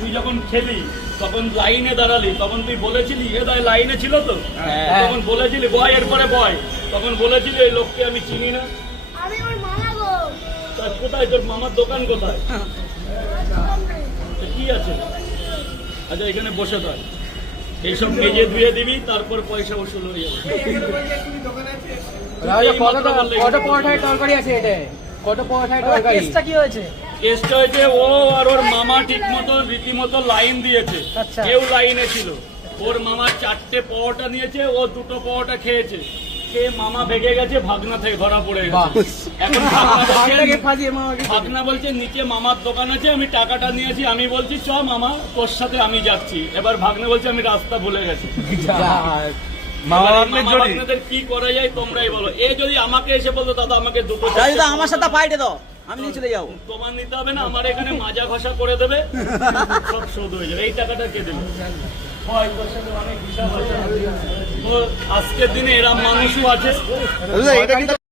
তুই যখন খেলি তখন লাইনে দাঁড়ালি, তখন তুই বলেছিলি এ দায় লাইনে ছিল তো, তখন বলেছিলি বয় এরপরে বয়, তখন বলেছিলি এই লোককে আমি চিনি না। আমি ওর মামা গো। তা কোথায় তোর মামার দোকান কোথায়? তো কি আছে? আচ্ছা এখানে বসে থাক, এইসব মেজে ধুয়ে দিবি, তারপর পয়সা ওসুল হয়ে যাবে। কত পরোটায় তরকারি আছে এটা? কত পরোটায় তরকারি? কেসটা কি হয়েছে? কেসটা হয়েছে ও আর ওর মামা ঠিক মতো রীতিমতো লাইন দিয়েছে, আচ্ছা। কেউ লাইনে ছিল। ওর মামা 4টে পরোটা নিয়েছে, ও 2টো পরোটা খেয়েছে, খেয়ে মামা বেগে গেছে, ভাগনা থেকে ধরা পড়ে গেছে। এখন ভাগনা বলছে নিচে মামার দোকান আছে, আমি টাকাটা নিয়েছি। আমি বলছি চ মামা তোর সাথে আমি যাচ্ছি। এবার ভাগনা বলছে আমি রাস্তা ভুলে গেছি। মামাদের কি করা যায় তোমরাই বলো। এ যদি আমাকে এসে বলতো দাদা আমাকে 2টো আমার সাথে পাইটে দাও, আমি নিয়ে চলে যাবো। তোমার নিতে হবে না, আমার এখানে মাজা ঘষা করে দেবে, সব শোধ হয়ে যাবে। এই টাকাটা কে দেবে? তোর সাথে অনেক হিসাব আছে। তো আজকের দিনে এরম মানুষও আছে।